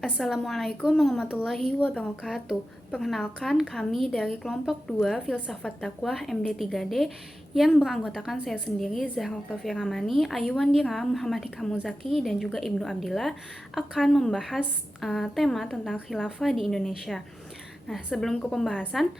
Assalamualaikum warahmatullahi wabarakatuh. Perkenalkan, kami dari kelompok 2 Filsafat Dakwah MD3D yang beranggotakan saya sendiri, Zahra Oktavian Ramani, Ayu Wandira, Muhammad Hikam Muzaki, dan juga Ibnu Abdillah akan membahas tema tentang khilafah di Indonesia. Nah, sebelum ke pembahasan,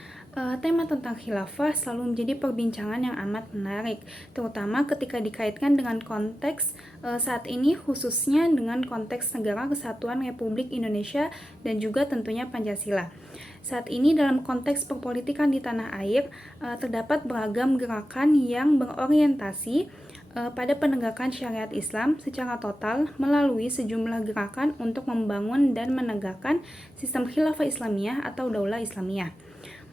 tema tentang khilafah selalu menjadi perbincangan yang amat menarik, terutama ketika dikaitkan dengan konteks saat ini, khususnya dengan konteks Negara Kesatuan Republik Indonesia dan juga tentunya Pancasila. Saat ini dalam konteks perpolitikan di tanah air, terdapat beragam gerakan yang berorientasi pada penegakan syariat Islam secara total melalui sejumlah gerakan untuk membangun dan menegakkan sistem khilafah Islamiyah atau daulah Islamiyah.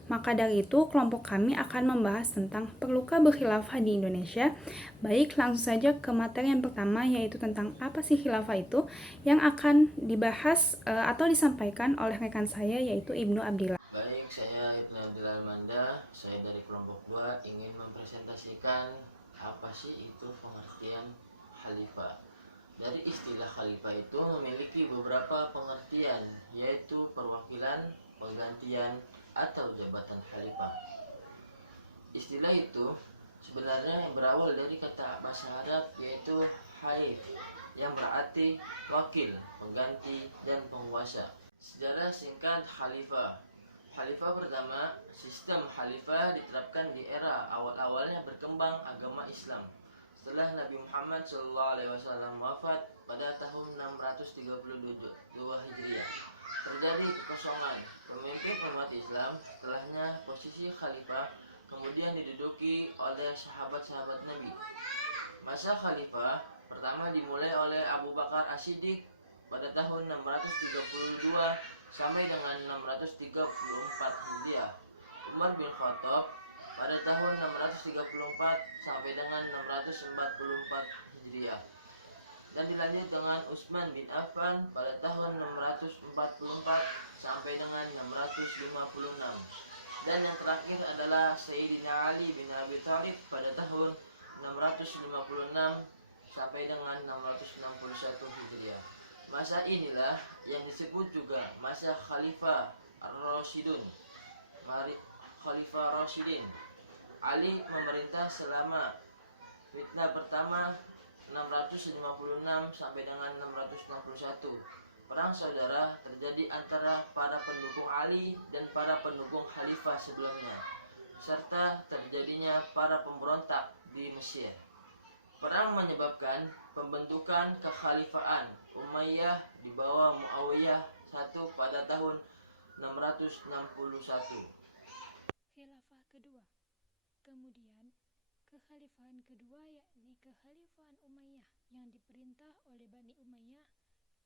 Maka dari itu, kelompok kami akan membahas tentang perlukah berkhilafah di Indonesia. Baik, langsung saja ke materi yang pertama, yaitu tentang apa sih khilafah itu, yang akan dibahas atau disampaikan oleh rekan saya, yaitu Ibnu Abdillah. Baik, saya Ibnu Abdillah Manda. Saya dari kelompok 2 ingin mempresentasikan apa sih itu pengertian khalifah. Dari istilah khalifah itu memiliki beberapa pengertian, yaitu perwakilan, penggantian, atau jabatan khalifah. Istilah itu sebenarnya berawal dari kata bahasa Arab, yaitu haif, yang berarti wakil, pengganti, dan penguasa. Sejarah singkat khalifah. Khalifah pertama, sistem khalifah diterapkan di era awal-awalnya berkembang agama Islam. Setelah Nabi Muhammad SAW wafat pada tahun 632 Hijriah, terjadi kekosongan pemimpin umat Islam. Setelahnya, posisi khalifah kemudian diduduki oleh sahabat-sahabat Nabi. Masa khalifah pertama dimulai oleh Abu Bakar As-Siddiq pada tahun 632 sampai dengan 634 Hijriah. Umar bin Khattab pada tahun 634 sampai dengan 644 Hijriah. Dan dilanjut dengan Utsman bin Affan pada tahun 644 sampai dengan 656. Dan yang terakhir adalah Sayyidina Ali bin Abi Thalib pada tahun 656 sampai dengan 661 Hijriah. Masa inilah yang disebut juga masa Khalifah Ar-Rasyidun. Khalifah Rasyidin. Ali memerintah selama fitnah pertama 656 sampai dengan 661. Perang saudara terjadi antara para pendukung Ali dan para pendukung khalifah sebelumnya, serta terjadinya para pemberontak di Mesir. Perang menyebabkan pembentukan kekhalifahan Umayyah di bawah Muawiyah I pada tahun 661. Khilafah kedua. Kemudian, kekhalifahan kedua yakni kekhalifahan Umayyah yang diperintah oleh Bani Umayyah,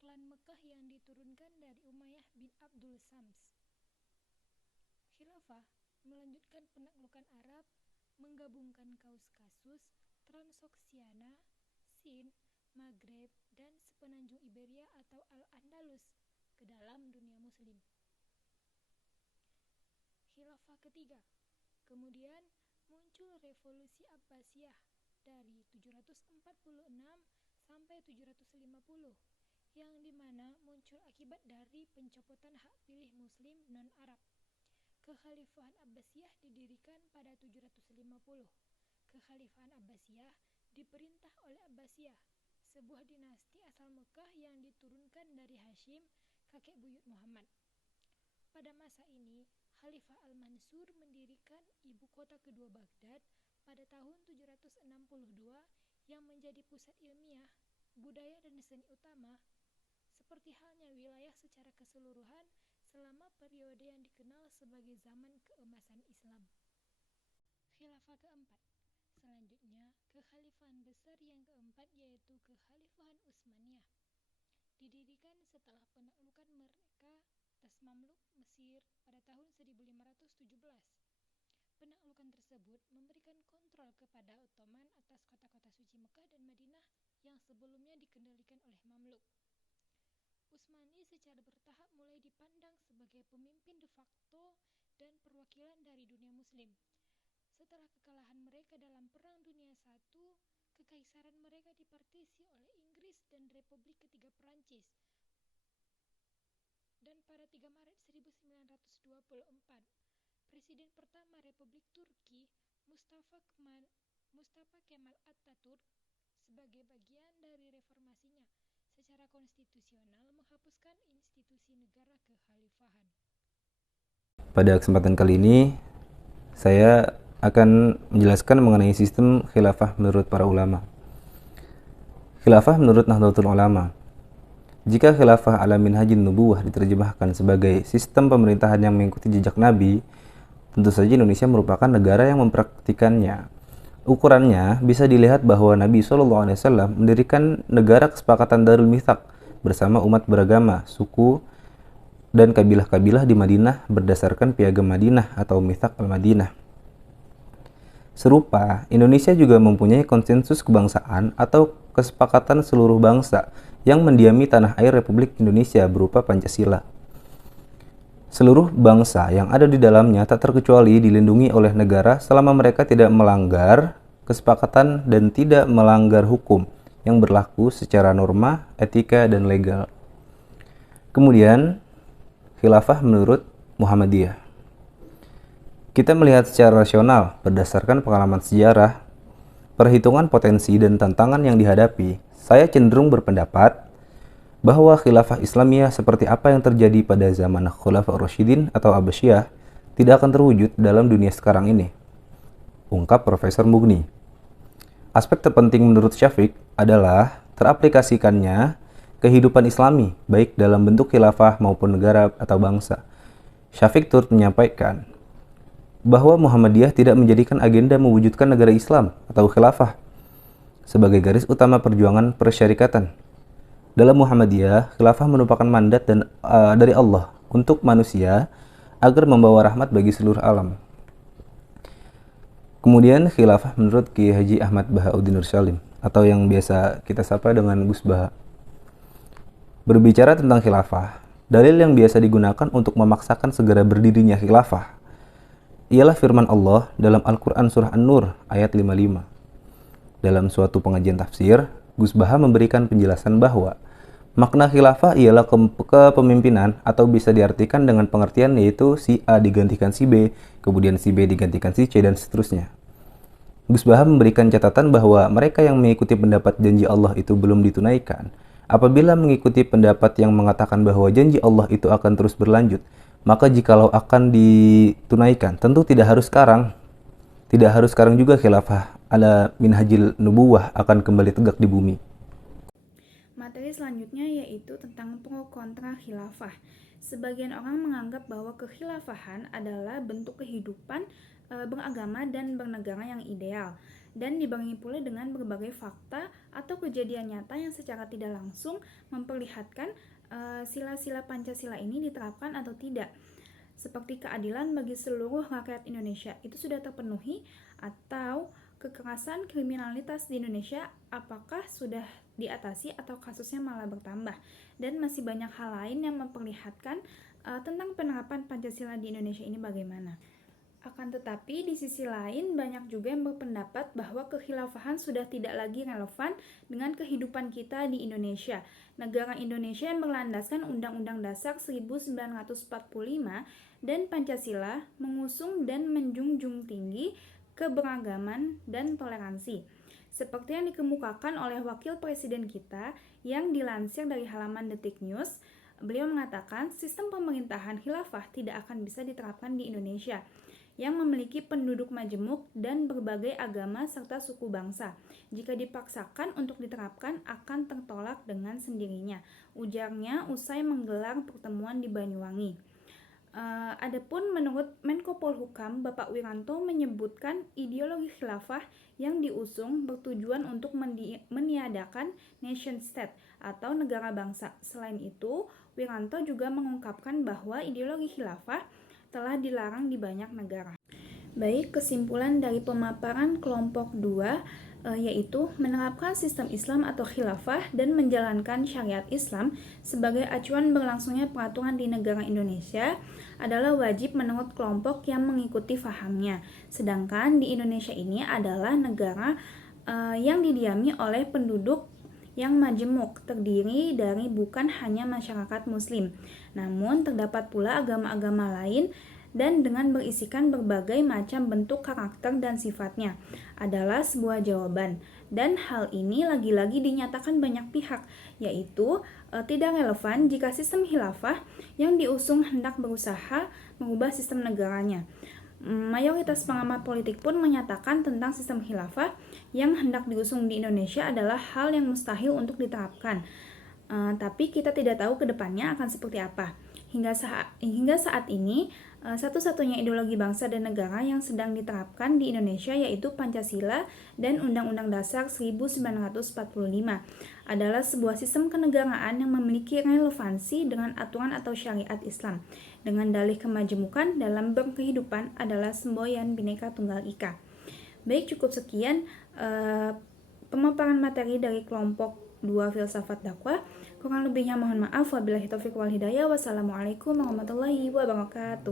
klan Mekah yang diturunkan dari Umayyah bin Abdul Sams. Khilafah melanjutkan penaklukan Arab, menggabungkan Kaukasus, Transoksiana, Sind, Maghreb, dan sepenanjung Iberia atau Al-Andalus ke dalam dunia muslim. Khilafah ketiga. Kemudian muncul revolusi Abbasiyah dari 746 sampai 750, yang dimana muncul akibat dari pencopotan hak pilih muslim non-Arab. Kekhalifahan Abbasiyah didirikan pada 750. Kekhalifahan Abbasiyah diperintah oleh Abbasiyah, sebuah dinasti asal Mekah yang diturunkan dari Hashim, kakek buyut Muhammad. Pada masa ini, Khalifah Al-Mansur mendirikan ibu kota kedua Baghdad pada tahun 762 yang menjadi pusat ilmiah, budaya dan seni utama, seperti halnya wilayah secara keseluruhan selama periode yang dikenal sebagai zaman keemasan Islam. Khilafah keempat. Selanjutnya, kekhalifahan besar yang keempat yaitu Kekhalifahan Utsmaniyah. Didirikan setelah penaklukan mereka atas Mamluk Mesir pada tahun 1517. Penaklukan tersebut memberikan kontrol kepada Ottoman atas kota-kota suci Mekah dan Madinah yang sebelumnya dikendalikan oleh Mamluk. Utsmani secara bertahap mulai dipandang sebagai pemimpin de facto dan perwakilan dari dunia muslim. Setelah kekalahan mereka dalam Perang Dunia I, kekaisaran mereka dipartisi oleh Inggris dan Republik Ketiga Perancis. pada 3 Maret 1924, Presiden pertama Republik Turki, Mustafa Kemal Atatürk, sebagai bagian dari reformasinya, secara konstitusional menghapuskan institusi negara kekhalifahan. Pada kesempatan kali ini, saya akan menjelaskan mengenai sistem khilafah menurut para ulama. Khilafah menurut Nahdlatul Ulama. Jika khilafah ala minhajin nubuwah diterjemahkan sebagai sistem pemerintahan yang mengikuti jejak Nabi, tentu saja Indonesia merupakan negara yang mempraktikannya. Ukurannya bisa dilihat bahwa Nabi SAW mendirikan negara kesepakatan Darul Mitsaq bersama umat beragama, suku, dan kabilah-kabilah di Madinah berdasarkan Piagam Madinah atau Mitsaq al-Madinah. Serupa, Indonesia juga mempunyai konsensus kebangsaan atau kesepakatan seluruh bangsa yang mendiami tanah air Republik Indonesia berupa Pancasila. Seluruh bangsa yang ada di dalamnya tak terkecuali dilindungi oleh negara selama mereka tidak melanggar kesepakatan dan tidak melanggar hukum yang berlaku secara norma, etika, dan legal. Kemudian, khilafah menurut Muhammadiyah. Kita melihat secara rasional berdasarkan pengalaman sejarah, perhitungan potensi dan tantangan yang dihadapi, saya cenderung berpendapat bahwa khilafah Islamiyah seperti apa yang terjadi pada zaman Khulafaur Rasyidin atau Abbasiyah tidak akan terwujud dalam dunia sekarang ini, ungkap Profesor Mughni. Aspek terpenting menurut Syafiq adalah teraplikasikannya kehidupan Islami, baik dalam bentuk khilafah maupun negara atau bangsa. Syafiq turut menyampaikan bahwa Muhammadiyah tidak menjadikan agenda mewujudkan negara Islam atau khilafah sebagai garis utama perjuangan persyarikatan. Dalam Muhammadiyah, khilafah merupakan mandat dari Allah untuk manusia agar membawa rahmat bagi seluruh alam. Kemudian khilafah menurut Kiai Haji Ahmad Bahauddin Nur Salim atau yang biasa kita sapa dengan Gus Baha. Berbicara tentang khilafah, dalil yang biasa digunakan untuk memaksakan segera berdirinya khilafah ialah firman Allah dalam Al-Quran Surah An-Nur ayat 55. Dalam suatu pengajian tafsir, Gus Baha memberikan penjelasan bahwa makna khilafah ialah kepemimpinan atau bisa diartikan dengan pengertian yaitu si A digantikan si B, kemudian si B digantikan si C, dan seterusnya. Gus Baha memberikan catatan bahwa mereka yang mengikuti pendapat janji Allah itu belum ditunaikan. Apabila mengikuti pendapat yang mengatakan bahwa janji Allah itu akan terus berlanjut, maka jikalau akan ditunaikan, tentu tidak harus sekarang. Tidak harus sekarang juga khilafah ala minhajil nubuwah akan kembali tegak di bumi. Materi selanjutnya yaitu tentang pro kontra khilafah. Sebagian orang menganggap bahwa kekhilafahan adalah bentuk kehidupan beragama dan bernegara yang ideal, dan dibarengi pula dengan berbagai fakta atau kejadian nyata yang secara tidak langsung memperlihatkan sila-sila Pancasila ini diterapkan atau tidak, seperti keadilan bagi seluruh rakyat Indonesia itu sudah terpenuhi, atau kekerasan kriminalitas di Indonesia apakah sudah diatasi atau kasusnya malah bertambah, dan masih banyak hal lain yang memperlihatkan tentang penerapan Pancasila di Indonesia ini bagaimana. Akan tetapi di sisi lain banyak juga yang berpendapat bahwa kekhilafahan sudah tidak lagi relevan dengan kehidupan kita di Indonesia. Negara Indonesia yang berlandaskan Undang-Undang Dasar 1945 dan Pancasila mengusung dan menjunjung tinggi keberagaman dan toleransi. Seperti yang dikemukakan oleh Wakil Presiden kita yang dilansir dari halaman Detik News, beliau mengatakan sistem pemerintahan khilafah tidak akan bisa diterapkan di Indonesia yang memiliki penduduk majemuk dan berbagai agama serta suku bangsa. Jika dipaksakan untuk diterapkan akan tertolak dengan sendirinya, ujarnya usai menggelar pertemuan di Banyuwangi. Adapun menurut Menko Polhukam Bapak Wiranto menyebutkan ideologi khilafah yang diusung bertujuan untuk meniadakan nation state atau negara bangsa. Selain itu, Wiranto juga mengungkapkan bahwa ideologi khilafah telah dilarang di banyak negara. Baik, kesimpulan dari pemaparan kelompok 2 yaitu menerapkan sistem Islam atau khilafah dan menjalankan syariat Islam sebagai acuan berlangsungnya peraturan di negara Indonesia adalah wajib menurut kelompok yang mengikuti fahamnya. Sedangkan di Indonesia ini adalah negara yang didiami oleh penduduk yang majemuk, terdiri dari bukan hanya masyarakat muslim, namun terdapat pula agama-agama lain dan dengan berisikan berbagai macam bentuk karakter dan sifatnya, adalah sebuah jawaban. Dan hal ini lagi-lagi dinyatakan banyak pihak, yaitu tidak relevan jika sistem khilafah yang diusung hendak berusaha mengubah sistem negaranya. Mayoritas pengamat politik pun menyatakan tentang sistem khilafah yang hendak diusung di Indonesia adalah hal yang mustahil untuk diterapkan. Tapi kita tidak tahu ke depannya akan seperti apa. Hingga saat ini, satu-satunya ideologi bangsa dan negara yang sedang diterapkan di Indonesia yaitu Pancasila dan Undang-Undang Dasar 1945 adalah sebuah sistem kenegaraan yang memiliki relevansi dengan aturan atau syariat Islam dengan dalih kemajemukan dalam berkehidupan adalah semboyan Bhinneka Tunggal Ika. Baik, cukup sekian pemaparan materi dari kelompok 2 Filsafat Dakwah. Kurang lebihnya mohon maaf. Wabillahi taufiq wal hidayah. Wassalamualaikum warahmatullahi wabarakatuh.